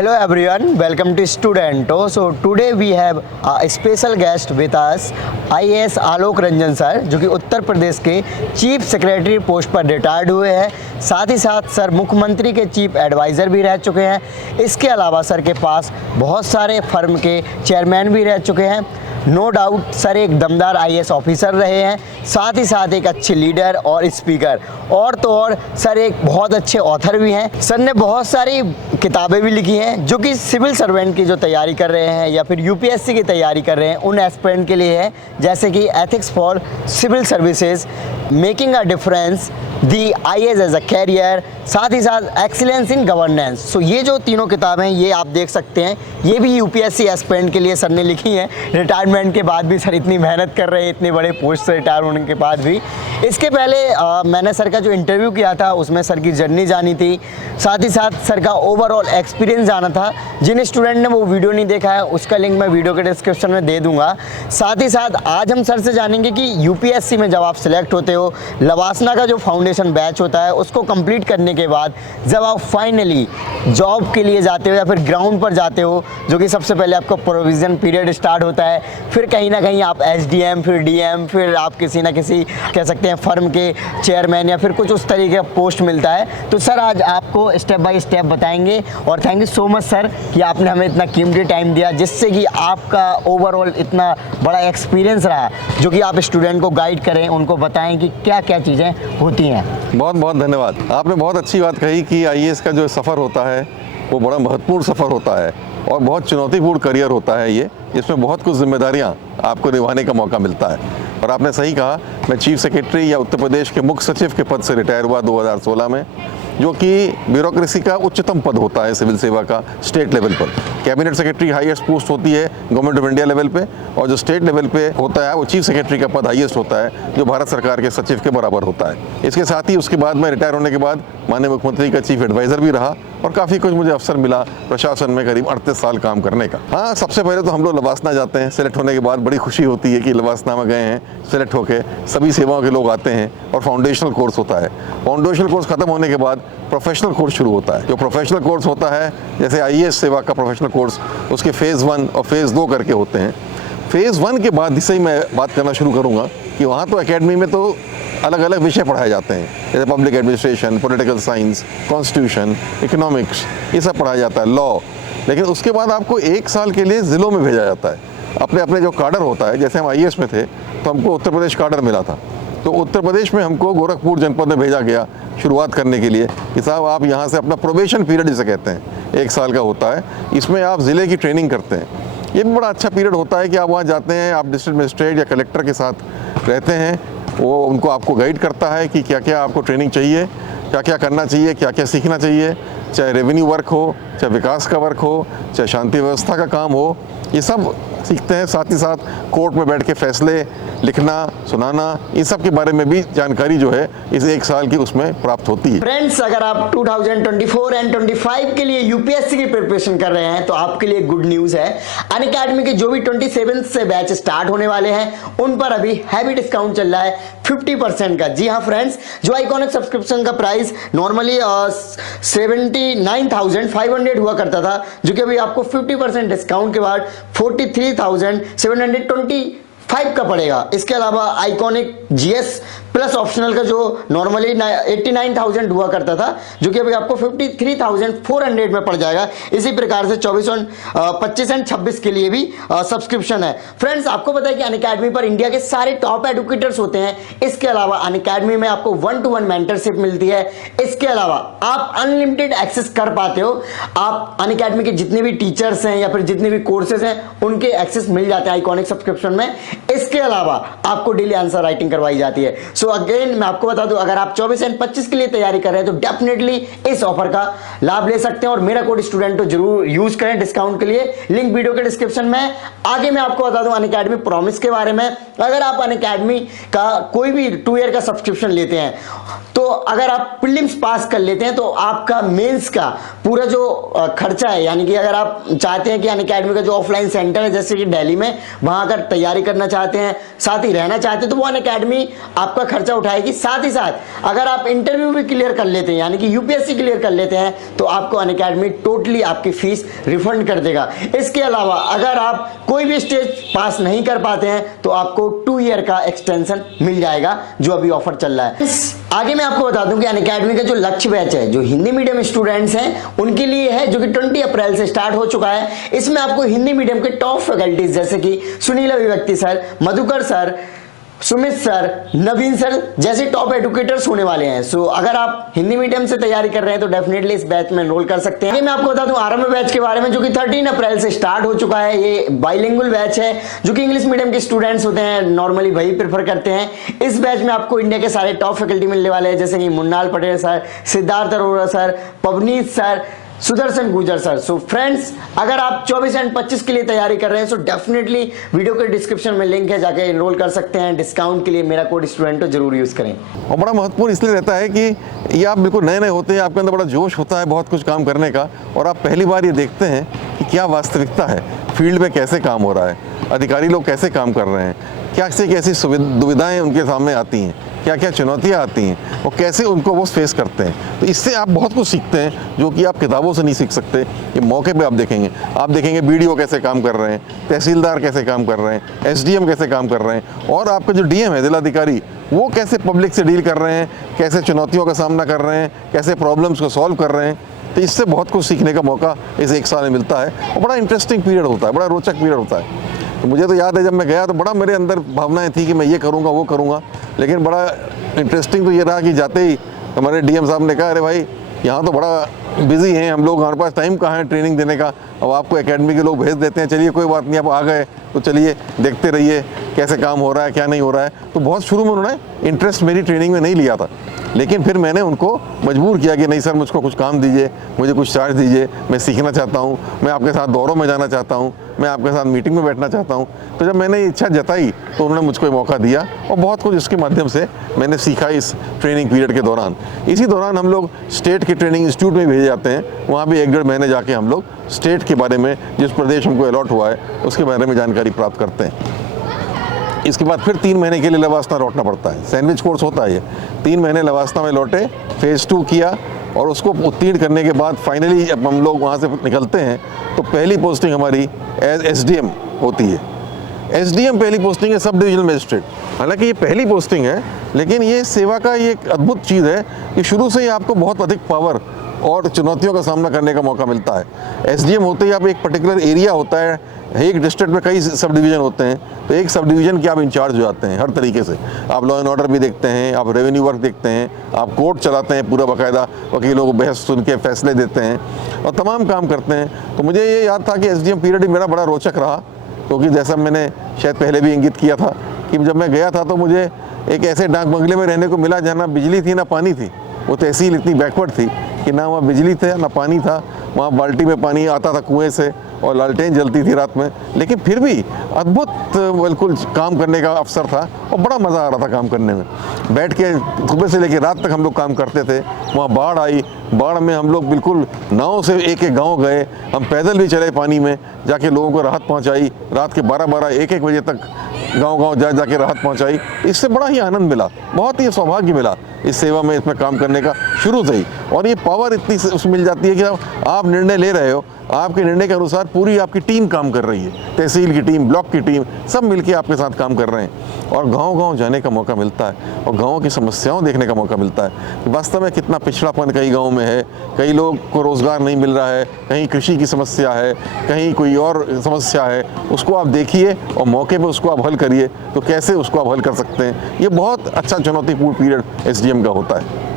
Hello everyone, welcome to Studento. So today we have a special guest with us, IAS Alok Ranjan sir, जो कि उत्तर प्रदेश के chief secretary post पर retired हुए हैं। साथ ही साथ सर मुख्यमंत्री के चीफ एडवाइज़र भी रह चुके हैं। इसके अलावा सर के पास बहुत सारे फर्म के चेयरमैन भी रह चुके हैं। नो डाउट सर एक दमदार IAS ऑफिसर रहे हैं, साथ ही साथ एक अच्छे लीडर और स्पीकर, और तो और सर एक बहुत अच्छे ऑथर भी हैं। सर ने बहुत सारी किताबें भी लिखी हैं जो कि सिविल सर्वेंट की जो तैयारी कर रहे हैं या फिर UPSC की तैयारी कर रहे हैं उन एस्पिरेंट के लिए है, जैसे कि ethics for civil services, making a difference, the IAS as a career, साथ ही साथ एक्सीलेंस इन गवर्नेंस। सो ये जो तीनों किताबें ये आप देख सकते हैं, ये भी UPSC एस्पिरेंट के लिए सर ने लिखी हैं। रिटायरमेंट के बाद भी सर इतनी मेहनत कर रहे हैं, इतने बड़े पोस्ट से रिटायर होने के बाद भी। इसके पहले मैंने सर का जो इंटरव्यू किया था उसमें सर की जर्नी जानी थी, साथ ही साथ सर का ओवरऑल एक्सपीरियंस जाना था। जिन स्टूडेंट ने वो वीडियो नहीं देखा है उसका लिंक मैं वीडियो के डिस्क्रिप्शन में दे दूंगा। साथ ही साथ आज हम सर से जानेंगे कि UPSC में जब आप सिलेक्ट होते हो, लवासना का जो फाउंडेशन बैच होता है उसको कंप्लीट करने के बाद जब आप फाइनली जॉब के लिए जाते हो या फिर ग्राउंड पर जाते हो, जो कि सबसे पहले आपका प्रोविज़न पीरियड स्टार्ट होता है, फिर कहीं ना कहीं आप SDM, फिर DM, फिर आप किसी ना किसी कह सकते हैं फर्म के चेयरमैन या फिर कुछ उस तरीके का पोस्ट मिलता है। तो सर आज आपको स्टेप बाय स्टेप बताएंगे, और thank you so much sir कि आपने हमें इतना कीमती टाइम दिया, जिससे कि आपका ओवरऑल इतना बड़ा एक्सपीरियंस रहा, जो कि आप स्टूडेंट को गाइड करें, उनको बताएं कि क्या क्या चीज़ें होती हैं। बहुत बहुत धन्यवाद। आपने बहुत अच्छी बात कही कि IAS का जो सफ़र होता है वो बड़ा महत्वपूर्ण सफ़र होता है और बहुत चुनौतीपूर्ण करियर होता है ये, इसमें बहुत कुछ जिम्मेदारियां आपको निभाने का मौका मिलता है। और आपने सही कहा, मैं चीफ सेक्रेटरी या उत्तर प्रदेश के मुख्य सचिव के पद से रिटायर हुआ 2016 में, जो कि ब्यूरोक्रेसी का उच्चतम पद होता है सिविल सेवा का स्टेट लेवल पर। कैबिनेट सेक्रेटरी हाईएस्ट पोस्ट होती है गवर्नमेंट ऑफ इंडिया लेवल पे, और जो स्टेट लेवल पे होता है वो चीफ सेक्रेटरी का पद हाईएस्ट होता है, जो भारत सरकार के सचिव के बराबर होता है। इसके साथ ही उसके बाद मैं रिटायर होने के बाद माननीय मुख्यमंत्री का चीफ एडवाइज़र भी रहा और काफ़ी कुछ मुझे अवसर मिला प्रशासन में करीब 38 साल काम करने का। हाँ, सबसे पहले तो हम लोग लवासना जाते हैं। सेलेक्ट होने के बाद बड़ी खुशी होती है कि लवासना में गए हैं, सेलेक्ट होके सभी सेवाओं के लोग आते हैं और फाउंडेशनल कोर्स होता है। फाउंडेशनल कोर्स खत्म होने के बाद प्रोफेशनल कोर्स शुरू होता है। जो प्रोफेशनल कोर्स होता है, जैसे IAS सेवा का प्रोफेशनल कोर्स, उसके फ़ेज़ 1 और फ़ेज़ 2 करके होते हैं। फ़ेज़ 1 के बाद इससे ही मैं बात करना शुरू करूँगा कि वहाँ तो एकेडमी में तो अलग अलग विषय पढ़ाए जाते हैं, जैसे public administration, political science, constitution, economics, ये सब पढ़ाया जाता है, लॉ। लेकिन उसके बाद आपको 1 साल के लिए ज़िलों में भेजा जाता है। अपने अपने जो काडर होता है, जैसे हम IAS में थे तो हमको उत्तर प्रदेश काडर मिला था, तो उत्तर प्रदेश में हमको गोरखपुर जनपद में भेजा गया शुरुआत करने के लिए कि साहब आप यहाँ से अपना प्रोबेशन पीरियड जिसे कहते हैं 1 साल का होता है, इसमें आप ज़िले की ट्रेनिंग करते हैं। ये भी बड़ा अच्छा पीरियड होता है कि आप वहाँ जाते हैं, आप डिस्ट्रिक्ट मजिस्ट्रेट या कलेक्टर के साथ रहते हैं, वो उनको आपको गाइड करता है कि क्या क्या आपको ट्रेनिंग चाहिए, क्या क्या करना चाहिए, क्या क्या सीखना चाहिए, चाहे रेवेन्यू वर्क हो, चाहे विकास का वर्क हो, चाहे शांति व्यवस्था का काम हो, ये सब सीखते हैं। साथ ही साथ कोर्ट में बैठ के फैसले लिखना, सुनाना, इन सब के बारे में भी जानकारी जो है इस 1 साल की उसमें प्राप्त होती है। फ्रेंड्स, अगर आप 2024 एंड 25 के लिए UPSC की प्रिपरेशन कर रहे हैं तो आपके लिए गुड न्यूज है। अनअकैडमी के जो भी 27 से बैच स्टार्ट होने वाले हैं उन पर अभी हैवी डिस्काउंट चल रहा है 50% का। जी हाँ फ्रेंड्स, जो आइकॉनिक सब्सक्रिप्शन का प्राइस नॉर्मली 79,500 हुआ करता था, जो कि अभी आपको 50% डिस्काउंट के बाद 43,725 का पड़ेगा। इसके अलावा आइकॉनिक GS प्लस ऑप्शनल का जो नॉर्मली 89,000 हुआ करता था, जो कि अभी आपको 53,400 में पड़ जाएगा। इसी प्रकार से 25 एंड 26 के लिए भी सब्सक्रिप्शन है। फ्रेंड्स, आपको पता है कि अनअकैडमी पर इंडिया के सारे टॉप एडुकेटर्स होते हैं। इसके अलावा अनअकैडमी में आपको 1-to-1 मेंटरशिप मिलती है। इसके अलावा आप अनलिमिटेड एक्सेस कर पाते हो। आप अनअकैडमी के जितने भी टीचर्स हैं या फिर जितने भी कोर्सेज हैं उनके एक्सेस मिल जाते हैं आइकॉनिक सब्सक्रिप्शन में। इसके अलावा आपको डेली आंसर राइटिंग करवाई जाती है। सो अगेन मैं आपको बता दूं, अगर आप 24 एंड 25 के लिए तैयारी कर रहे हैं तो डेफिनेटली इस ऑफर का लाभ ले सकते हैं और मेरा कोड स्टूडेंट जरूर यूज करें डिस्काउंट के लिए। लिंक वीडियो के डिस्क्रिप्शन में। आगे मैं आपको बता दूं अनअकैडमी प्रॉमिस के बारे में। अगर आप अनअकैडमी का कोई भी 2 ईयर का सब्सक्रिप्शन लेते हैं तो अगर आप प्रीलिम्स पास कर लेते हैं तो आपका मेंस का पूरा जो खर्चा है, यानी कि अगर आप चाहते हैं कि अनअकैडमी का जो ऑफलाइन सेंटर है जैसे कि दिल्ली में, वहां अगर तैयारी करना चाहते हैं, साथ ही रहना चाहते हैं, तो वो अनअकैडमी आपका खर्चा उठाएगी। साथ ही साथ अगर आप इंटरव्यू भी क्लियर कर लेते हैं यानी कि यूपीएससी क्लियर कर लेते हैं तो आपको अनअकैडमी टोटली आपकी फीस रिफंड कर देगा। इसके अलावा अगर आप कोई भी स्टेज पास नहीं कर पाते हैं तो आपको 2 ईयर का एक्सटेंशन मिल जाएगा जो अभी ऑफर चल रहा है। आगे मैं आपको बता दूं कि अनअकैडमी का जो लक्ष्य बैच है जो हिंदी मीडियम स्टूडेंट्स हैं उनके लिए है, जो कि 20 अप्रैल से स्टार्ट हो चुका है। इसमें आपको हिंदी मीडियम के टॉप फैकल्टीज जैसे कि सुनील अभिव्यक्ति sir, Madhukar sir, Sumit sir, Naveen sir जैसे टॉप एडुकेटर्स होने वाले हैं। सो अगर आप हिंदी मीडियम से तैयारी कर रहे हैं तो डेफिनेटली इस बैच में एनरोल कर सकते हैं। मैं आपको बता दूं आरंभ बैच के बारे में जो कि 13 अप्रैल से स्टार्ट हो चुका है। ये बाइलिंगुअल बैच है जो कि इंग्लिश मीडियम के स्टूडेंट्स होते हैं नॉर्मली वही प्रेफर करते हैं। इस बैच में आपको इंडिया के सारे टॉप फैकल्टी मिलने वाले हैं जैसे कि Munnal Patel sir, Siddharth Arora sir, Pavneet sir, Sudarshan Gujar sir. So friends अगर आप 24 एंड 25 के लिए तैयारी कर रहे हैं तो डेफिनेटली वीडियो के डिस्क्रिप्शन में लिंक है, जाके एनरोल कर सकते हैं। डिस्काउंट के लिए मेरा कोड स्टूडेंटो जरूर यूज करें। और बड़ा महत्वपूर्ण इसलिए रहता है कि ये आप बिल्कुल नए नए होते हैं, आपके अंदर बड़ा जोश होता है बहुत कुछ काम करने का, और आप पहली बार ये देखते हैं कि क्या वास्तविकता है, फील्ड में कैसे काम हो रहा है, अधिकारी लोग कैसे काम कर रहे हैं, क्या से कैसी दुविधाएं उनके सामने आती हैं, क्या क्या चुनौतियाँ आती हैं और कैसे उनको वो फेस करते हैं। तो इससे आप बहुत कुछ सीखते हैं जो कि आप किताबों से नहीं सीख सकते। ये मौके पे आप देखेंगे बीडीओ कैसे काम कर रहे हैं, तहसीलदार कैसे काम कर रहे हैं, एसडीएम कैसे काम कर रहे हैं, और आपका जो डीएम है जिलाधिकारी वो कैसे पब्लिक से डील कर रहे हैं, कैसे चुनौतियों का सामना कर रहे हैं, कैसे प्रॉब्लम्स को सॉल्व कर रहे हैं। तो इससे बहुत कुछ सीखने का मौका इस 1 साल में मिलता है और बड़ा इंटरेस्टिंग पीरियड होता है, बड़ा रोचक पीरियड होता है। तो मुझे तो याद है जब मैं गया तो बड़ा मेरे अंदर भावनाएं थी कि मैं ये करूँगा वो करूँगा, लेकिन बड़ा इंटरेस्टिंग तो ये रहा कि जाते ही हमारे डीएम साहब ने कहा अरे भाई यहाँ तो बड़ा बिजी हैं हम लोग, हमारे पास टाइम कहाँ है ट्रेनिंग देने का, अब आपको एकेडमी के लोग भेज देते हैं, चलिए कोई बात नहीं आप आ गए तो चलिए देखते रहिए कैसे काम हो रहा है क्या नहीं हो रहा है। तो बहुत शुरू में उन्होंने इंटरेस्ट मेरी ट्रेनिंग में नहीं लिया था, लेकिन फिर मैंने उनको मजबूर किया कि नहीं सर मुझको कुछ काम दीजिए, मुझे कुछ चार्ज दीजिए, मैं सीखना चाहता हूँ, मैं आपके साथ दौरों में जाना चाहता हूँ, मैं आपके साथ मीटिंग में बैठना चाहता हूँ। तो जब मैंने इच्छा जताई तो उन्होंने मुझको ये मौका दिया और बहुत कुछ इसके माध्यम से मैंने सीखा इस ट्रेनिंग पीरियड के दौरान। इसी दौरान हम लोग स्टेट के ट्रेनिंग इंस्टीट्यूट में भेजे जाते हैं, वहाँ भी 1-1.5 महीने जाके हम लोग स्टेट के बारे में, जिस प्रदेश हमको अलॉट हुआ है उसके बारे में जानकारी प्राप्त करते हैं। इसके बाद फिर 3 महीने के लिए लवासना लौटना पड़ता है, सैंडविच कोर्स होता है ये। 3 महीने लवासना में लौटे, फेज़ 2 किया और उसको उत्तीर्ण करने के बाद फाइनली जब हम लोग वहाँ से निकलते हैं तो पहली पोस्टिंग हमारी एज एसडीएम होती है। एसडीएम पहली पोस्टिंग है, सब डिविजनल मजिस्ट्रेट। हालांकि ये पहली पोस्टिंग है, लेकिन ये सेवा का ये एक अद्भुत चीज़ है कि शुरू से ही आपको बहुत अधिक पावर और चुनौतियों का सामना करने का मौका मिलता है। एसडीएम होते ही आप एक पर्टिकुलर एरिया होता है, एक डिस्ट्रिक्ट में कई सब डिवीज़न होते हैं, तो एक सब डिवीज़न के आप इंचार्ज हो जाते हैं हर तरीके से। आप लॉ एंड ऑर्डर भी देखते हैं, आप रेवेन्यू वर्क देखते हैं, आप कोर्ट चलाते हैं पूरा बाकायदा, वकीलों को बहस सुन के फैसले देते हैं और तमाम काम करते हैं। तो मुझे ये याद था कि एसडीएम पीरियड मेरा बड़ा रोचक रहा, क्योंकि जैसा मैंने शायद पहले भी इंगित किया था कि जब मैं गया था तो मुझे एक ऐसे डाक बंगले में रहने को मिला जहाँ ना बिजली थी ना पानी थी। वो तहसील इतनी बैकवर्ड थी कि ना वहाँ बिजली था ना पानी था, वहाँ बाल्टी में पानी आता था कुएं से और लालटेन जलती थी रात में, लेकिन फिर भी अद्भुत बिल्कुल काम करने का अवसर था और बड़ा मज़ा आ रहा था काम करने में। बैठ के सुबह से लेकर रात तक हम लोग काम करते थे। वहाँ बाढ़ आई, बाढ़ में हम लोग बिल्कुल नाव से एक एक गांव गए, हम पैदल भी चले पानी में, जाके लोगों को राहत पहुँचाई। रात के 12-12, 1-1 बजे तक गांव-गांव जा जाके राहत पहुँचाई। इससे बड़ा ही आनंद मिला, बहुत ही सौभाग्य मिला इस सेवा में, इसमें काम करने का शुरू से ही। और ये पावर इतनी उसमें मिल जाती है कि आप निर्णय ले रहे हो, आपके निर्णय के अनुसार पूरी आपकी टीम काम कर रही है, तहसील की टीम, ब्लॉक की टीम, सब मिलके आपके साथ काम कर रहे हैं और गांव-गांव जाने का मौका मिलता है और गाँव की समस्याओं देखने का मौका मिलता है। वास्तव में कितना पिछड़ापन कई गाँव में है, कई लोग को रोज़गार नहीं मिल रहा है, कहीं कृषि की समस्या है, कहीं कोई और समस्या है, उसको आप देखिए और मौके पर उसको आप हल करिए, तो कैसे उसको आप हल कर सकते हैं। ये बहुत अच्छा चुनौतीपूर्ण पीरियड एसडीएम का होता है।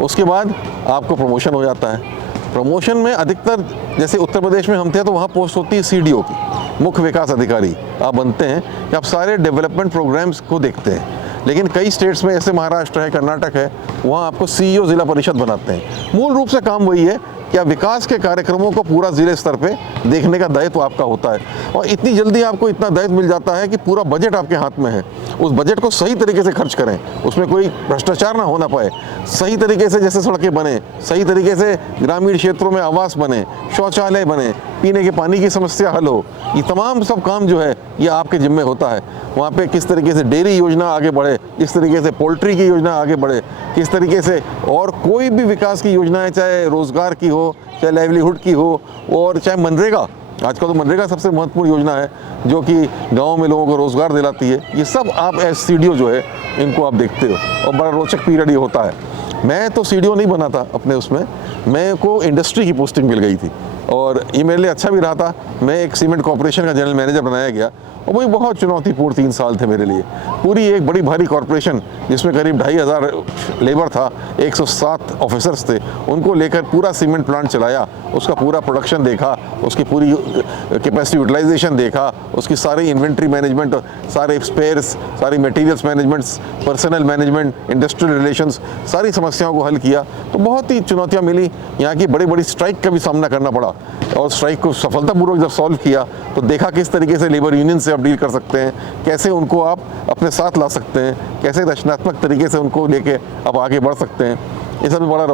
उसके बाद आपको प्रमोशन हो जाता है। प्रमोशन में अधिकतर, जैसे उत्तर प्रदेश में हम थे तो वहाँ पोस्ट होती है सीडीओ की, मुख्य विकास अधिकारी आप बनते हैं कि आप सारे डेवलपमेंट प्रोग्राम्स को देखते हैं। लेकिन कई स्टेट्स में, जैसे महाराष्ट्र है, कर्नाटक है, वहाँ आपको सीईओ जिला परिषद बनाते हैं। मूल रूप से काम वही है कि विकास के कार्यक्रमों को पूरा जिले स्तर पे देखने का दायित्व आपका होता है और इतनी जल्दी आपको इतना दायित्व मिल जाता है कि पूरा बजट आपके हाथ में है। उस बजट को सही तरीके से खर्च करें, उसमें कोई भ्रष्टाचार ना होना पाए, सही तरीके से जैसे सड़कें बने, सही तरीके से ग्रामीण क्षेत्रों में आवास बने, शौचालय बने, पीने के पानी की समस्या हल हो, ये तमाम सब काम जो है ये आपके जिम्मे होता है। वहाँ पे किस तरीके से डेयरी योजना आगे बढ़े, किस तरीके से पोल्ट्री की योजना आगे बढ़े, किस तरीके से और कोई भी विकास की योजनाएं, चाहे रोज़गार की हो, चाहे लाइवलीहुड की हो, और चाहे मनरेगा, आजकल तो मनरेगा सबसे महत्वपूर्ण योजना है जो कि गाँव में लोगों को रोज़गार दिलाती है। ये सब आप एस CDO जो है इनको आप देखते हो, और बड़ा रोचक पीरियड ये होता है। मैं तो CDO नहीं बना था अपने उसमें, मेरे को इंडस्ट्री की पोस्टिंग मिल गई थी और ये मेरे लिए अच्छा भी रहा था। मैं एक सीमेंट कॉर्पोरेशन का जनरल मैनेजर बनाया गया और वही बहुत चुनौतीपूर्ण 3 साल थे मेरे लिए। पूरी एक बड़ी भारी कॉर्पोरेशन जिसमें करीब 2500 लेबर था, 107 ऑफिसर्स थे, उनको लेकर पूरा सीमेंट प्लांट चलाया, उसका पूरा प्रोडक्शन देखा, उसकी पूरी कैपेसिटी यूटिलाइजेशन देखा, उसकी सारी इन्वेंट्री मैनेजमेंट, सारे स्पेयर्स, सारी materials managements, personal management, industrial relations, सारी समस्याओं को हल किया। तो बहुत ही चुनौतियाँ मिली, यहाँ की बड़ी बड़ी स्ट्राइक का भी सामना करना पड़ा और स्ट्राइक को सफलतापूर्वक जब सॉल्व किया तो देखा किस तरीके से लेबर यूनियन से आप डील कर सकते हैं, कैसे उनको आप अपने साथ ला सकते हैं, कैसे रचनात्मक तरीके से उनको लेके आप आगे बढ़ सकते हैं। ये सब बड़ा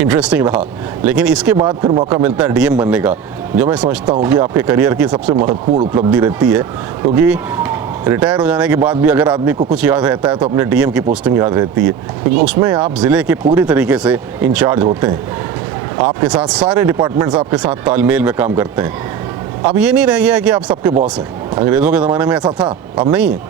इंटरेस्टिंग रहा। लेकिन इसके बाद फिर मौका मिलता है DM बनने का, जो मैं समझता हूँ कि आपके करियर की सबसे महत्वपूर्ण उपलब्धि रहती है, क्योंकि रिटायर हो जाने के बाद भी अगर आदमी को कुछ याद रहता है तो अपने DM की पोस्टिंग याद रहती है, क्योंकि उसमें आप ज़िले के पूरी तरीके से इंचार्ज होते हैं। आपके साथ सारे डिपार्टमेंट्स आपके साथ तालमेल में काम करते हैं। अब ये नहीं रह गया है कि आप सबके बॉस हैं। अंग्रेज़ों के ज़माने में ऐसा था, अब नहीं है।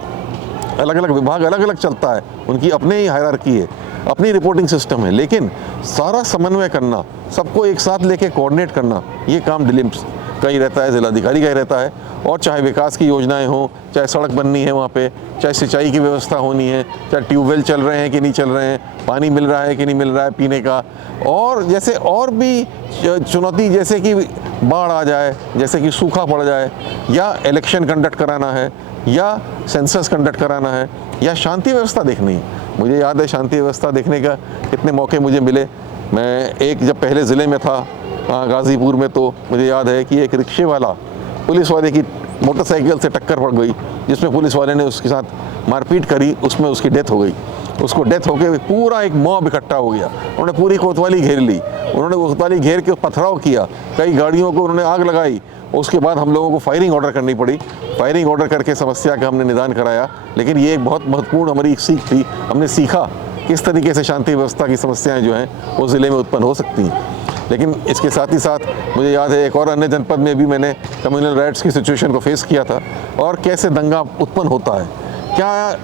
अलग अलग विभाग अलग अलग चलता है, उनकी अपनी ही हायरार्की है, अपनी रिपोर्टिंग सिस्टम है, लेकिन सारा समन्वय करना, सबको एक साथ लेके कोऑर्डिनेट करना, ये काम डिलिम्स का ही रहता है, जिलाधिकारी का ही रहता है। और चाहे विकास की योजनाएं हों, चाहे सड़क बननी है वहाँ पे, चाहे सिंचाई की व्यवस्था होनी है, चाहे ट्यूबवेल चल रहे हैं कि नहीं चल रहे हैं, पानी मिल रहा है कि नहीं मिल रहा है पीने का, और जैसे और भी चुनौती जैसे कि बाढ़ आ जाए, जैसे कि सूखा पड़ जाए, या इलेक्शन कंडक्ट कराना है, या सेंसस कंडक्ट कराना है, या शांति व्यवस्था देखनी है। मुझे याद है शांति व्यवस्था देखने का कितने मौके मुझे मिले। मैं एक जब पहले ज़िले में था गाज़ीपुर में, तो मुझे याद है कि एक रिक्शे वाला पुलिस वाले की मोटरसाइकिल से टक्कर पड़ गई, जिसमें पुलिस वाले ने उसके साथ मारपीट करी, उसमें उसकी डेथ हो गई। उसको डेथ होकर पूरा एक मॉब इकट्ठा हो गया, उन्होंने पूरी कोतवाली घेर ली, उन्होंने कोतवाली घेर के पथराव किया, कई गाड़ियों को उन्होंने आग लगाई। उसके बाद हम लोगों को फायरिंग ऑर्डर करनी पड़ी, फायरिंग ऑर्डर करके समस्या का हमने निदान कराया। लेकिन ये एक बहुत महत्वपूर्ण हमारी एक सीख थी, हमने सीखा किस तरीके से शांति व्यवस्था की समस्याएं जो हैं वो ज़िले में उत्पन्न हो सकती हैं। लेकिन इसके साथ ही साथ मुझे याद है एक और अन्य जनपद में भी मैंने कम्युनल राइट्स की सिचुएशन को फेस किया था, और कैसे दंगा उत्पन्न होता है, क्या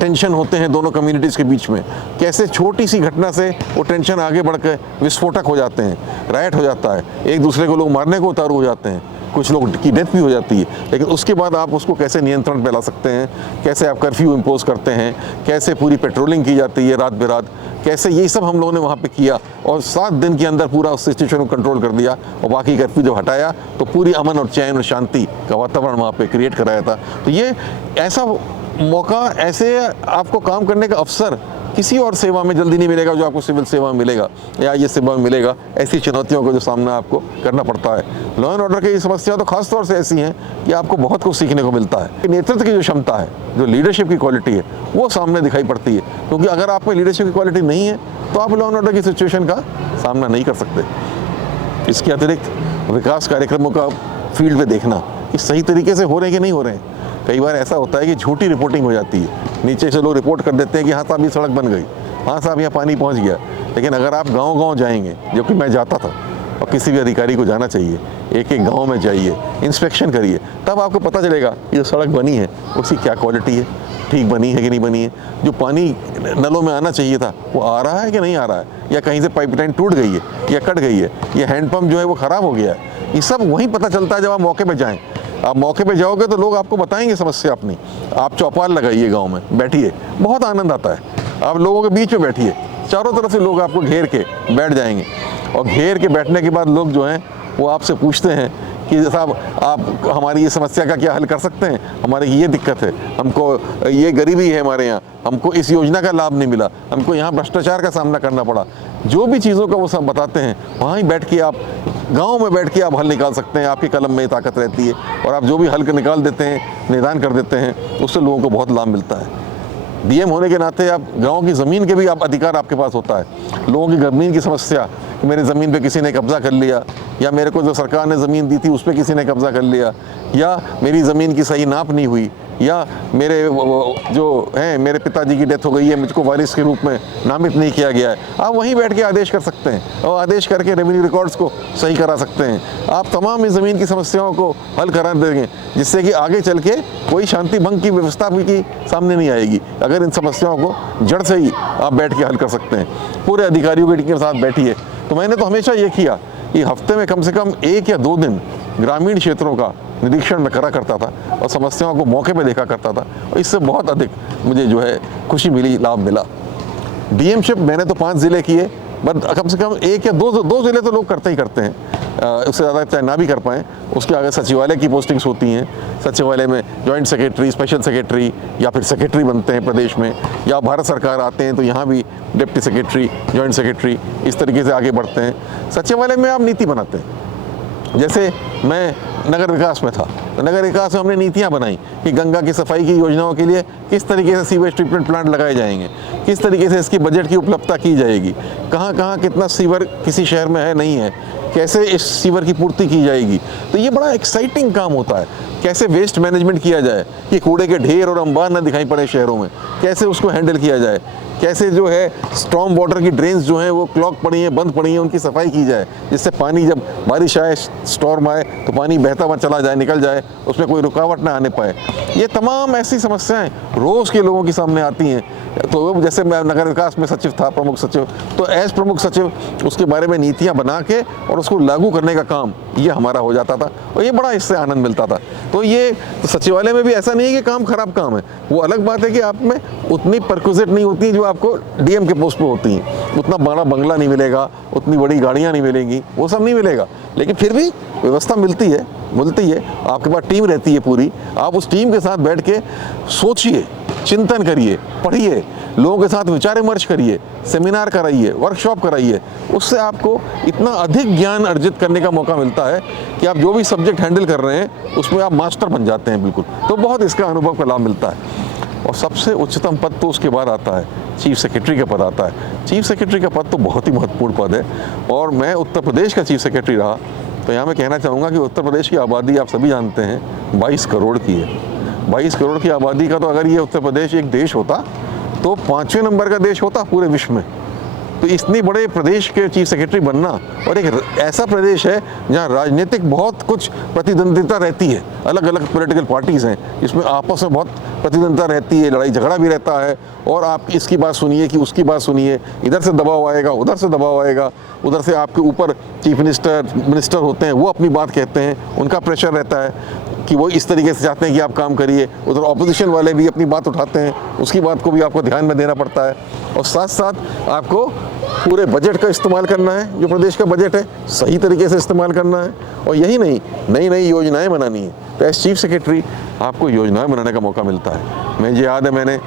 टेंशन होते हैं दोनों कम्युनिटीज़ के बीच में, कैसे छोटी सी घटना से वो टेंशन आगे बढ़कर विस्फोटक हो जाते हैं, राइट हो जाता है, एक दूसरे को लोग मारने को उतारू हो जाते हैं, कुछ लोग की डेथ भी हो जाती है। लेकिन उसके बाद आप उसको कैसे नियंत्रण पे ला सकते हैं, कैसे आप कर्फ्यू इम्पोज करते हैं, कैसे पूरी पेट्रोलिंग की जाती है रात बेरात, कैसे ये सब हम लोगों ने वहाँ पे किया, और 7 दिन के अंदर पूरा उस सिचुएशन को कंट्रोल कर दिया। और बाकी कर्फ्यू जब हटाया तो पूरी अमन और चैन और शांति का वातावरण वहाँ पे क्रिएट कराया था। तो ये ऐसा मौका, ऐसे आपको काम करने का अवसर किसी और सेवा में जल्दी नहीं मिलेगा जो आपको सिविल सेवा में मिलेगा या ये सेवा में मिलेगा। ऐसी चुनौतियों का जो सामना आपको करना पड़ता है। लॉ एंड ऑर्डर की समस्या तो खास तौर से ऐसी हैं कि आपको बहुत कुछ सीखने को मिलता है। नेतृत्व की जो क्षमता है, जो लीडरशिप की क्वालिटी है, वो सामने दिखाई पड़ती है, क्योंकि अगर आप में लीडरशिप की क्वालिटी नहीं है तो आप लॉ एंड ऑर्डर की सिचुएशन का सामना नहीं कर सकते। इसके अतिरिक्त विकास कार्यक्रमों का फील्ड पे देखना कि सही तरीके से हो रहे हैं कि नहीं हो रहे हैं। कई बार ऐसा होता है कि झूठी रिपोर्टिंग हो जाती है, नीचे से लोग रिपोर्ट कर देते हैं कि हाँ साहब ये सड़क बन गई, हाँ साहब यहाँ पानी पहुँच गया। लेकिन अगर आप गांव-गांव जाएंगे, जो कि मैं जाता था, और किसी भी अधिकारी को जाना चाहिए, एक एक गांव में जाइए, इंस्पेक्शन करिए, तब आपको पता चलेगा ये जो सड़क बनी है उसकी क्या क्वालिटी है, ठीक बनी है कि नहीं बनी है, जो पानी नलों में आना चाहिए था वो आ रहा है कि नहीं आ रहा है, या कहीं से पाइपलाइन टूट गई है या कट गई है, या हैंडपम्प जो है वो ख़राब हो गया है। ये सब वहीं पता चलता है जब आप मौके पर जाएँ। आप मौके पे जाओगे तो लोग आपको बताएंगे समस्या अपनी। आप चौपाल लगाइए, गांव में बैठिए, बहुत आनंद आता है। आप लोगों के बीच में बैठिए, चारों तरफ से लोग आपको घेर के बैठ जाएंगे, और घेर के बैठने के बाद लोग जो हैं वो आपसे पूछते हैं कि साहब आप हमारी ये समस्या का क्या हल कर सकते हैं, हमारी ये दिक्कत है, हमको ये गरीबी है हमारे यहाँ, हमको इस योजना का लाभ नहीं मिला, हमको यहाँ भ्रष्टाचार का सामना करना पड़ा। जो भी चीज़ों का वो सब बताते हैं, वहाँ ही बैठ के आप गांव में बैठ के आप हल निकाल सकते हैं। आपकी कलम में ताकत रहती है, और आप जो भी हल निकाल देते हैं, निदान कर देते हैं, उससे लोगों को बहुत लाभ मिलता है। DM होने के नाते आप गांव की ज़मीन के भी आप अधिकार आपके पास होता है। लोगों की ज़मीन की समस्या कि मेरी ज़मीन पे किसी ने कब्ज़ा कर लिया, या मेरे को जो सरकार ने ज़मीन दी थी उस पर किसी ने कब्ज़ा कर लिया, या मेरी ज़मीन की सही नाप नहीं हुई, या मेरे जो हैं मेरे पिताजी की डेथ हो गई है, मुझको वारिस के रूप में नामित नहीं किया गया है, आप वहीं बैठ के आदेश कर सकते हैं और आदेश करके रेवेन्यू रिकॉर्ड्स को सही करा सकते हैं। आप तमाम इस ज़मीन की समस्याओं को हल करा देंगे, जिससे कि आगे चल के कोई शांति भंग की व्यवस्था भी सामने नहीं आएगी अगर इन समस्याओं को जड़ से ही आप बैठ के हल कर सकते हैं। पूरे अधिकारियों के साथ बैठिए। तो मैंने तो हमेशा ये किया कि हफ्ते में कम से कम 1 या 2 दिन ग्रामीण क्षेत्रों का निरीक्षण में करा करता था और समस्याओं को मौके पे देखा करता था, और इससे बहुत अधिक मुझे जो है खुशी मिली, लाभ मिला। डीएमशिप मैंने तो 5 ज़िले किए, बट कम से कम 1 या 2 ज़िले तो लोग करते ही करते हैं, उससे ज़्यादा चाहे ना भी कर पाएँ। उसके आगे सचिवालय की पोस्टिंग्स होती हैं, सचिवालय में जॉइंट सेक्रेटरी, स्पेशल सेक्रेटरी या फिर सेक्रेटरी बनते हैं प्रदेश में, या भारत सरकार आते हैं तो यहाँ भी डिप्टी सेक्रेटरी, जॉइंट सेक्रेटरी, इस तरीके से आगे बढ़ते हैं। सचिवालय में आप नीति बनाते हैं। जैसे मैं नगर विकास में था तो नगर विकास में हमने नीतियाँ बनाई कि गंगा की सफाई की योजनाओं के लिए किस तरीके से सीवेज ट्रीटमेंट प्लांट लगाए जाएंगे, किस तरीके से इसकी बजट की उपलब्धता की जाएगी, कहाँ कहाँ कितना सीवर किसी शहर में है नहीं है, कैसे इस सीवर की पूर्ति की जाएगी। तो ये बड़ा एक्साइटिंग काम होता है। कैसे वेस्ट मैनेजमेंट किया जाए कि कूड़े के ढेर और अंबार न दिखाई पड़े शहरों में, कैसे उसको हैंडल किया जाए, कैसे जो है स्टॉर्म वाटर की ड्रेन्स जो हैं वो क्लॉग पड़ी हैं, बंद पड़ी हैं, उनकी सफाई की जाए, जिससे पानी जब बारिश आए, स्टॉर्म आए तो पानी बहता हुआ चला जाए, निकल जाए, उसमें कोई रुकावट ना आने पाए। ये तमाम ऐसी समस्याएं रोज़ के लोगों के सामने आती हैं। तो जैसे मैं नगर विकास में सचिव था, प्रमुख सचिव, तो एज प्रमुख सचिव उसके बारे में नीतियाँ बना के और उसको लागू करने का काम ये हमारा हो जाता था, और ये बड़ा इससे आनंद मिलता था। तो ये तो सचिवालय में भी ऐसा नहीं है कि काम खराब काम है, वो अलग बात है कि आप में उतनी परक्विजिट नहीं होती जो आपको डीएम के पोस्ट पे होती हैं। उतना बड़ा बंगला नहीं मिलेगा, उतनी बड़ी गाड़ियाँ नहीं मिलेंगी, वो सब नहीं मिलेगा, लेकिन फिर भी व्यवस्था मिलती है। आपके पास टीम रहती है पूरी, आप उस टीम के साथ बैठ के सोचिए, चिंतन करिए, पढ़िए, लोगों के साथ विचार विमर्श करिए, सेमिनार कराइए, वर्कशॉप कराइए। उससे आपको इतना अधिक ज्ञान अर्जित करने का मौका मिलता है कि आप जो भी सब्जेक्ट हैंडल कर रहे हैं उसमें आप मास्टर बन जाते हैं बिल्कुल। तो बहुत इसका अनुभव का लाभ मिलता है। और सबसे उच्चतम पद तो उसके बाद आता है, चीफ सेक्रेटरी का पद आता है। चीफ सेक्रेटरी का पद तो बहुत ही महत्वपूर्ण पद है, और मैं उत्तर प्रदेश का चीफ सेक्रेटरी रहा। तो यहाँ मैं कहना चाहूँगा कि उत्तर प्रदेश की आबादी आप सभी जानते हैं 22 करोड़ की है। 22 करोड़ की आबादी का तो अगर ये उत्तर प्रदेश एक देश होता तो 5वें नंबर का देश होता पूरे विश्व में। तो इतनी बड़े प्रदेश के चीफ सेक्रेटरी बनना, और एक ऐसा प्रदेश है जहाँ राजनीतिक बहुत कुछ प्रतिद्वंदिता रहती है, अलग अलग पॉलिटिकल पार्टीज़ हैं, इसमें आपस में बहुत प्रतिद्वंदिता रहती है, लड़ाई झगड़ा भी रहता है, और आप इसकी बात सुनिए कि उसकी बात सुनिए, इधर से दबाव आएगा, उधर से दबाव आएगा, उधर से आपके ऊपर चीफ मिनिस्टर होते हैं, वो अपनी बात कहते हैं, उनका प्रेशर रहता है कि वो इस तरीके से चाहते हैं कि आप काम करिए, उधर ऑपोजिशन वाले भी अपनी बात उठाते हैं, उसकी बात को भी आपको ध्यान में देना पड़ता है, और साथ साथ आपको पूरे बजट का इस्तेमाल करना है, जो प्रदेश का बजट है सही तरीके से इस्तेमाल करना है, और यही नहीं, नई नई योजनाएं बनानी है। तो एज चीफ सेक्रेटरी आपको योजनाएं बनाने का मौका मिलता है। मुझे याद है मैंने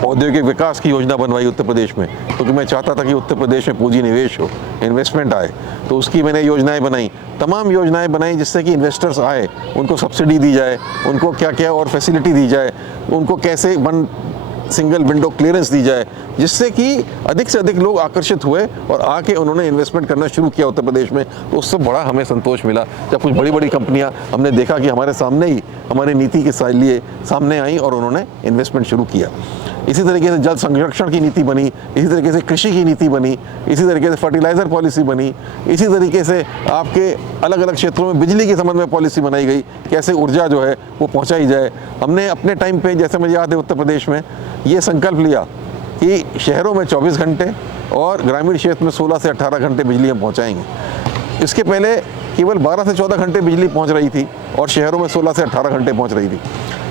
औद्योगिक विकास की योजना बनवाई उत्तर प्रदेश में, क्योंकि मैं चाहता था कि उत्तर प्रदेश में पूंजी निवेश हो, इन्वेस्टमेंट आए, तो उसकी मैंने योजनाएं बनाई, तमाम योजनाएं बनाई, जिससे कि इन्वेस्टर्स आए, उनको सब्सिडी दी जाए, उनको क्या क्या और फैसिलिटी दी जाए, उनको कैसे सिंगल विंडो क्लियरेंस दी जाए, जिससे कि अधिक से अधिक लोग आकर्षित हुए और आके उन्होंने इन्वेस्टमेंट करना शुरू किया उत्तर प्रदेश में। तो उससे बड़ा हमें संतोष मिला जब कुछ बड़ी बड़ी कंपनियां हमने देखा कि हमारे सामने ही हमारी नीति के लिए सामने आई और उन्होंने इन्वेस्टमेंट शुरू किया। इसी तरीके से जल संरक्षण की नीति बनी, इसी तरीके से कृषि की नीति बनी, इसी तरीके से फर्टिलाइज़र पॉलिसी बनी, इसी तरीके से आपके अलग अलग क्षेत्रों में बिजली के संबंध में पॉलिसी बनाई गई, कैसे ऊर्जा जो है वो पहुंचाई जाए। हमने अपने टाइम पे, जैसे मुझे याद है, उत्तर प्रदेश में ये संकल्प लिया कि शहरों में 24 घंटे और ग्रामीण क्षेत्र में 16 से 18 घंटे बिजली हम पहुँचाएँगे। इसके पहले केवल 12 से 14 घंटे बिजली पहुँच रही थी और शहरों में 16 से 18 घंटे पहुँच रही थी।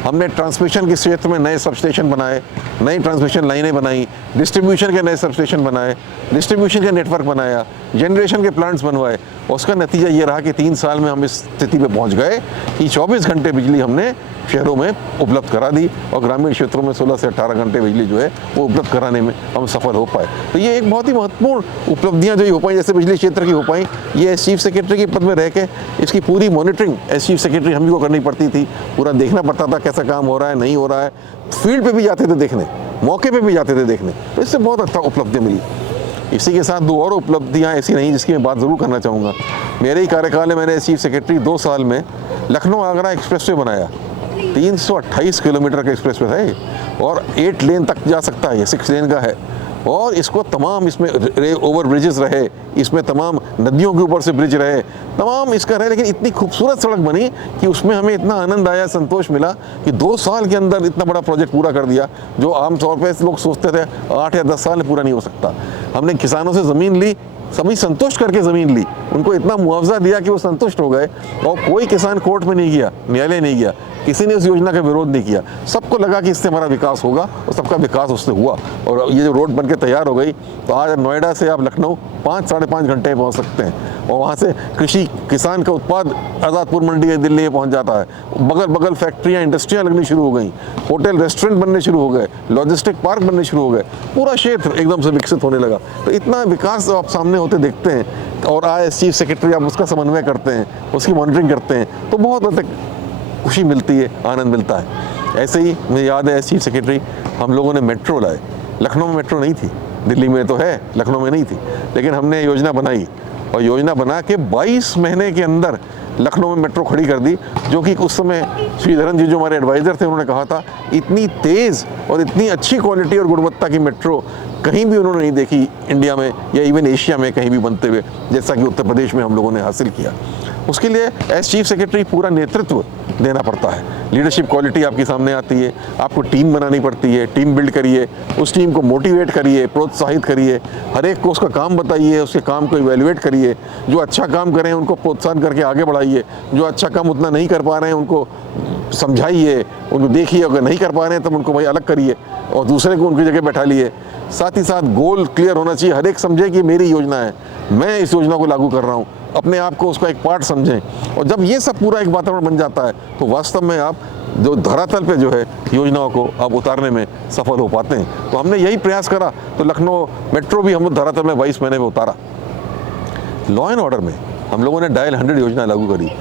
हमने ट्रांसमिशन के क्षेत्र में नए सबस्टेशन बनाए, नई ट्रांसमिशन लाइनें बनाई, डिस्ट्रीब्यूशन के नए सबस्टेशन बनाए, डिस्ट्रीब्यूशन का नेटवर्क बनाया, जनरेशन के प्लांट्स बनवाए, और उसका नतीजा ये रहा कि 3 साल में हम इस स्थिति पे पहुंच गए कि 24 घंटे बिजली हमने शहरों में उपलब्ध करा दी, और ग्रामीण क्षेत्रों में 16 से 18 घंटे बिजली जो है वो उपलब्ध कराने में हम सफल हो पाए। तो ये एक बहुत ही महत्वपूर्ण उपलब्धियाँ जो हो पाई, जैसे बिजली क्षेत्र की हो पाई, ये एज चीफ सेक्रेटरी के पद में रह के इसकी पूरी मॉनिटरिंग एज चीफ सेक्रेटरी हम ही को करनी पड़ती थी। पूरा देखना पड़ता था कैसा काम हो रहा है, नहीं हो रहा है, फील्ड पे भी जाते थे देखने, मौके पे भी जाते थे देखने, तो इससे बहुत अच्छा उपलब्धि मिली। इसी के साथ 2 और उपलब्धियाँ ऐसी रहीं जिसकी मैं बात ज़रूर करना चाहूँगा। मेरे ही कार्यकाल में मैंने चीफ सेक्रेटरी 2 साल में लखनऊ आगरा एक्सप्रेसवे बनाया। 328 किलोमीटर का एक्सप्रेसवे है ये, और 8 लेन तक जा सकता है, ये 6 लेन का है। और इसको तमाम इसमें ओवर ब्रिजेस रहे, इसमें तमाम नदियों के ऊपर से ब्रिज रहे, तमाम इसका रहे, लेकिन इतनी खूबसूरत सड़क बनी कि उसमें हमें इतना आनंद आया, संतोष मिला कि 2 साल के अंदर इतना बड़ा प्रोजेक्ट पूरा कर दिया, जो आमतौर पर लोग सोचते थे 8 या 10 साल में पूरा नहीं हो सकता। हमने किसानों से ज़मीन ली, सभी संतुष्ट करके ज़मीन ली, उनको इतना मुआवजा दिया कि वो संतुष्ट हो गए, और कोई किसान कोर्ट में नहीं गया, न्यायालय नहीं गया, किसी ने उस योजना का विरोध नहीं किया। सबको लगा कि इससे हमारा विकास होगा, और सबका विकास उससे हुआ। और ये जो रोड बनके तैयार हो गई, तो आज नोएडा से आप लखनऊ 5 साढ़े 5 घंटे में पहुँच सकते हैं, और वहाँ से कृषि किसान का उत्पाद आज़ादपुर मंडी दिल्ली में पहुँच जाता है। बगल बगल फैक्ट्रियाँ, इंडस्ट्रियाँ लगनी शुरू हो गई, होटल रेस्टोरेंट बनने शुरू हो गए, लॉजिस्टिक पार्क बनने शुरू हो गए, पूरा क्षेत्र एकदम से विकसित होने लगा। तो इतना विकास आप सामने होते देखते हैं, और आज चीफ सेक्रेटरी आप उसका समन्वय करते हैं, उसकी मॉनिटरिंग करते हैं, तो बहुत अधिक खुशी मिलती है, आनंद मिलता है। ऐसे ही मुझे याद है, एज चीफ सेक्रेटरी हम लोगों ने मेट्रो लाए। लखनऊ में मेट्रो नहीं थी, दिल्ली में तो है, लखनऊ में नहीं थी, लेकिन हमने योजना बनाई, और योजना बना के 22 महीने के अंदर लखनऊ में मेट्रो खड़ी कर दी, जो कि उस समय श्रीधरन जी जो हमारे एडवाइज़र थे, उन्होंने कहा था इतनी तेज़ और इतनी अच्छी क्वालिटी और गुणवत्ता की मेट्रो कहीं भी उन्होंने नहीं देखी इंडिया में या इवन एशिया में कहीं भी बनते हुए, जैसा कि उत्तर प्रदेश में हम लोगों ने हासिल किया। उसके लिए एज चीफ सेक्रेटरी पूरा नेतृत्व देना पड़ता है। लीडरशिप क्वालिटी आपके सामने आती है, आपको टीम बनानी पड़ती है, टीम बिल्ड करिए, उस टीम को मोटिवेट करिए, प्रोत्साहित करिए, हर एक को उसका काम बताइए, उसके काम को इवैल्यूएट करिए। जो अच्छा काम करें उनको प्रोत्साहन करके आगे बढ़ाइए, जो अच्छा काम उतना नहीं कर पा रहे हैं उनको समझाइए, उनको देखिए, अगर नहीं कर पा रहे हैं तब उनको भाई अलग करिए और दूसरे को उनकी जगह बैठा लिए। साथ ही साथ गोल क्लियर होना चाहिए, हर एक समझे कि मेरी योजना है, मैं इस योजना को लागू कर रहा हूँ, अपने आप को उसका एक पार्ट समझें। और जब ये सब पूरा एक वातावरण बन जाता है तो वास्तव में आप जो धरातल पे जो है योजनाओं को आप उतारने में सफल हो पाते हैं। तो हमने यही प्रयास करा, तो लखनऊ मेट्रो भी हम धरातल में 22 महीने में उतारा। लॉ एंड ऑर्डर में हम लोगों ने डायल 100 योजना लागू करी,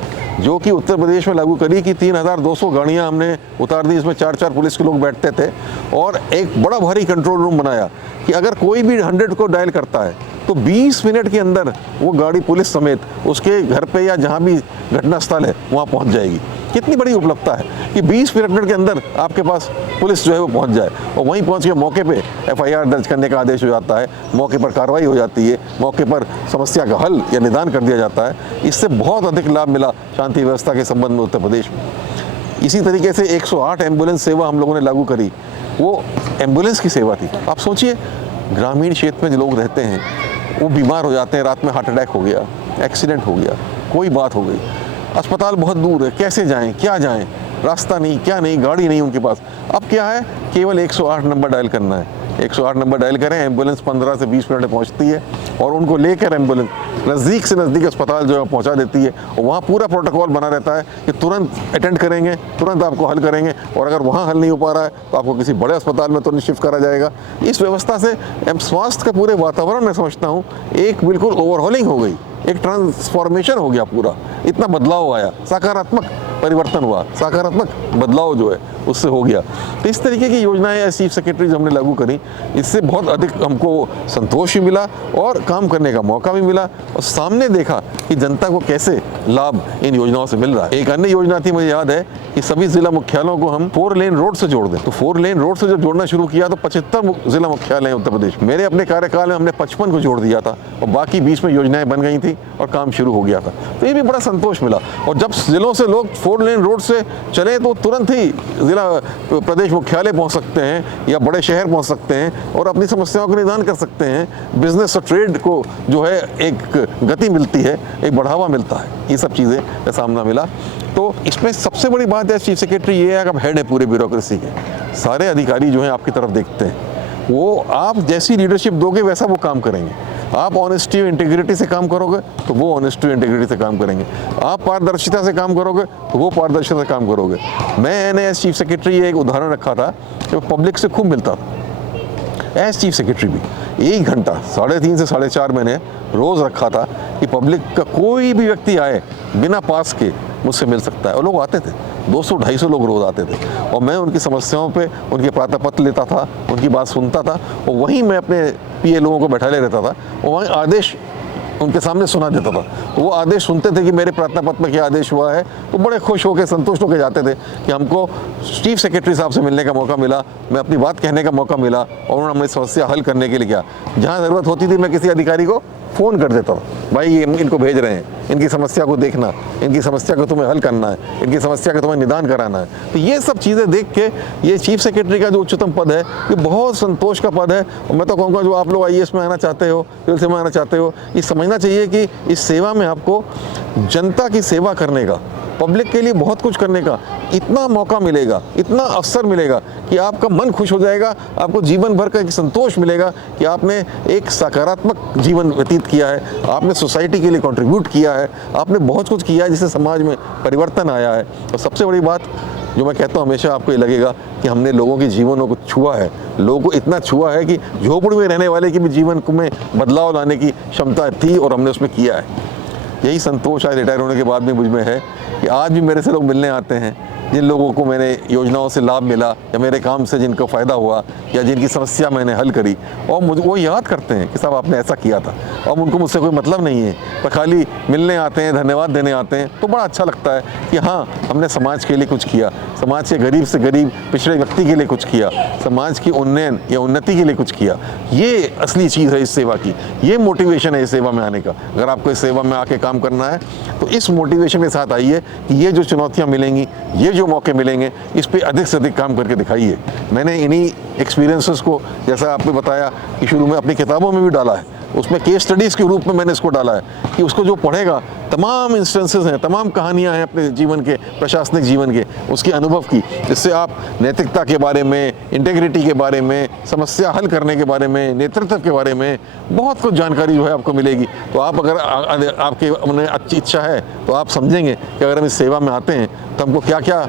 जो कि उत्तर प्रदेश में लागू करी कि 3200 गाड़ियाँ हमने उतार दी, इसमें 4-4 पुलिस के लोग बैठते थे, और एक बड़ा भारी कंट्रोल रूम बनाया कि अगर कोई भी 100 को डायल करता है तो 20 मिनट के अंदर वो गाड़ी पुलिस समेत उसके घर पे या जहाँ भी घटना स्थल है वहाँ पहुँच जाएगी। कितनी बड़ी उपलब्धता है कि 20 मिनट के अंदर आपके पास पुलिस जो है वो पहुँच जाए, और वहीं पहुँच के मौके पे FIR दर्ज करने का आदेश हो जाता है, मौके पर कार्रवाई हो जाती है, मौके पर समस्या का हल या निदान कर दिया जाता है। इससे बहुत अधिक लाभ मिला शांति व्यवस्था के संबंध में उत्तर प्रदेश में। इसी तरीके से 108 एम्बुलेंस सेवा हम लोगों ने लागू करी। वो एम्बुलेंस की सेवा थी। आप सोचिए, ग्रामीण क्षेत्र में जो लोग रहते हैं वो बीमार हो जाते हैं, रात में हार्ट अटैक हो गया, एक्सीडेंट हो गया, कोई बात हो गई, अस्पताल बहुत दूर है, कैसे जाएं, क्या जाएं, रास्ता नहीं, क्या नहीं, गाड़ी नहीं उनके पास। अब क्या है, केवल 108 नंबर डायल करना है। 108 नंबर डायल करें, एम्बुलेंस 15 से 20 मिनट में पहुंचती है, और उनको लेकर एम्बुलेंस नज़दीक से नज़दीक अस्पताल जो है पहुंचा देती है। और वहाँ पूरा प्रोटोकॉल बना रहता है कि तुरंत अटेंड करेंगे, तुरंत आपको हल करेंगे, और अगर वहाँ हल नहीं हो पा रहा है तो आपको किसी बड़े अस्पताल में तुरंत शिफ्ट करा जाएगा। इस व्यवस्था से स्वास्थ्य का पूरे वातावरण मैं समझता हूँ एक बिल्कुल ओवरहॉलिंग हो गई, एक ट्रांसफॉर्मेशन हो गया, पूरा इतना बदलाव आया, सकारात्मक परिवर्तन हुआ, सकारात्मक बदलाव जो है उससे हो गया। तो इस तरीके की योजनाएं चीफ सेक्रेटरी हमने लागू करी, इससे बहुत अधिक हमको संतोष भी मिला और काम करने का मौका भी मिला, और सामने देखा कि जनता को कैसे लाभ इन योजनाओं से मिल रहा है। एक अन्य योजना थी, मुझे याद है, कि सभी जिला मुख्यालयों को हम 4 लेन रोड से जोड़ दें। तो 4 लेन रोड से जब जोड़ना शुरू किया तो 75 जिला मुख्यालय उत्तर प्रदेश। मेरे अपने कार्यकाल में हमने 55 को जोड़ दिया था, और बाकी 20 में योजनाएं बन गई थी और काम शुरू हो गया था। तो ये भी बड़ा संतोष मिला। और जब जिलों से लोग 4 लेन रोड से चले तो तुरंत ही जिला प्रदेश मुख्यालय पहुंच सकते हैं या बड़े शहर पहुंच सकते हैं और अपनी समस्याओं का निदान कर सकते हैं। बिजनेस और ट्रेड को जो है एक गति मिलती है, एक बढ़ावा मिलता है। ये सब चीज़ें का सामना मिला। तो इसमें सबसे बड़ी बात है चीफ सेक्रेटरी ये है कि आप हेड है पूरे ब्यूरोक्रेसी के, सारे अधिकारी जो हैं आपकी तरफ देखते हैं, वो आप जैसी लीडरशिप दोगे वैसा वो काम करेंगे। आप ऑनेस्टी और इंटीग्रिटी से काम करोगे तो वो ऑनेस्टी और इंटीग्रिटी से काम करेंगे। आप पारदर्शिता से काम करोगे तो वो पारदर्शिता से काम करोगे। मैंने एज चीफ सेक्रेटरी एक उदाहरण रखा था कि पब्लिक से खूब मिलता था। एज चीफ सेक्रेटरी भी 1 घंटा 3.5 से 4.5 महीने रोज़ रखा था कि पब्लिक का कोई भी व्यक्ति आए बिना पास के मुझसे मिल सकता है। और लोग आते थे, 200-250 लोग रोज़ आते थे और मैं उनकी समस्याओं पे उनके प्रार्थना पत्र लेता था, उनकी बात सुनता था और वहीं मैं अपने पीए लोगों को बैठा ले रहता था और वहीं आदेश उनके सामने सुना देता था। तो वो आदेश सुनते थे कि मेरे प्रार्थना पत्र में क्या आदेश हुआ है, तो बड़े खुश होकर संतुष्ट होकर जाते थे कि हमको चीफ सेक्रेटरी साहब से मिलने का मौका मिला, मैं अपनी बात कहने का मौका मिला और उन्होंने हमारी समस्या हल करने के लिए किया। जहाँ ज़रूरत होती थी मैं किसी अधिकारी को फ़ोन कर देता था, भाई ये इनको भेज रहे हैं, इनकी समस्या को देखना, इनकी समस्या को तुम्हें हल करना है, इनकी समस्या का तुम्हें निदान कराना है। तो ये सब चीज़ें देख के ये चीफ सेक्रेटरी का जो उच्चतम पद है ये बहुत संतोष का पद है। और मैं तो कहूँगा जो आप लोग IAS में आना चाहते हो, सिविल सेवा में आना चाहते हो, ये समझना चाहिए कि इस सेवा में आपको जनता की सेवा करने का, पब्लिक के लिए बहुत कुछ करने का इतना मौका मिलेगा, इतना अवसर मिलेगा कि आपका मन खुश हो जाएगा, आपको जीवन भर का एक संतोष मिलेगा कि आपने एक सकारात्मक जीवन व्यतीत किया है, आपने सोसाइटी के लिए कंट्रीब्यूट किया है, आपने बहुत कुछ किया है जिससे समाज में परिवर्तन आया है। और सबसे बड़ी बात जो मैं कहता हूँ हमेशा आपको ये लगेगा कि हमने लोगों के जीवनों को छुआ है, लोगों को इतना छुआ है कि झोपड़ी में रहने वाले की भी जीवन में बदलाव लाने की क्षमता थी और हमने उसमें किया है। यही संतोष आज रिटायर होने के बाद भी मुझ में है कि आज भी मेरे से लोग मिलने आते हैं, जिन लोगों को मैंने योजनाओं से लाभ मिला या मेरे काम से जिनको फ़ायदा हुआ या जिनकी समस्या मैंने हल करी, और मुझे वो याद करते हैं कि साहब आपने ऐसा किया था। अब उनको मुझसे कोई मतलब नहीं है, पर खाली मिलने आते हैं, धन्यवाद देने आते हैं, तो बड़ा अच्छा लगता है कि हाँ हमने समाज के लिए कुछ किया, समाज के गरीब से गरीब पिछड़े व्यक्ति के लिए कुछ किया, समाज की उन्नयन या उन्नति के लिए कुछ किया। ये असली चीज़ है इस सेवा की, ये मोटिवेशन है इस सेवा में आने का। अगर आपको इस सेवा में आके काम करना है तो इस मोटिवेशन के साथ आइए कि ये जो चुनौतियाँ मिलेंगी, ये जो मौके मिलेंगे, इस पे अधिक से अधिक काम करके दिखाइए। मैंने इन्हीं एक्सपीरियंसेस को, जैसा आपने बताया कि शुरू में अपनी किताबों में भी डाला है, उसमें केस स्टडीज़ के रूप में मैंने इसको डाला है कि उसको जो पढ़ेगा, तमाम इंस्टेंसेस हैं, तमाम कहानियां हैं अपने जीवन के, प्रशासनिक जीवन के, उसके अनुभव की, जिससे आप नैतिकता के बारे में, इंटेग्रिटी के बारे में, समस्या हल करने के बारे में, नेतृत्व के बारे में बहुत कुछ जानकारी जो है आपको मिलेगी। तो आप अगर आपके उन्हें अच्छी इच्छा है तो आप समझेंगे कि अगर हम इस सेवा में आते हैं तो हमको क्या क्या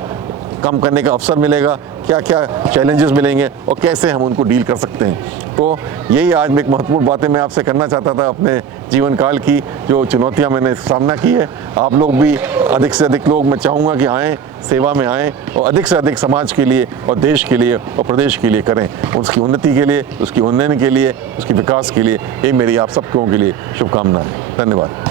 काम करने का अवसर मिलेगा, क्या क्या चैलेंजेस मिलेंगे और कैसे हम उनको डील कर सकते हैं। तो यही आज एक महत्वपूर्ण बातें मैं आपसे करना चाहता था अपने जीवन काल की, जो चुनौतियां मैंने सामना की है। आप लोग भी अधिक से अधिक लोग मैं चाहूँगा कि आएँ, सेवा में आएँ और अधिक से अधिक समाज के लिए और देश के लिए और प्रदेश के लिए करें, उसकी उन्नति के लिए, उसकी उन्नयन के लिए, उसके विकास के लिए। ये मेरी आप सबको के लिए शुभकामनाएँ। धन्यवाद।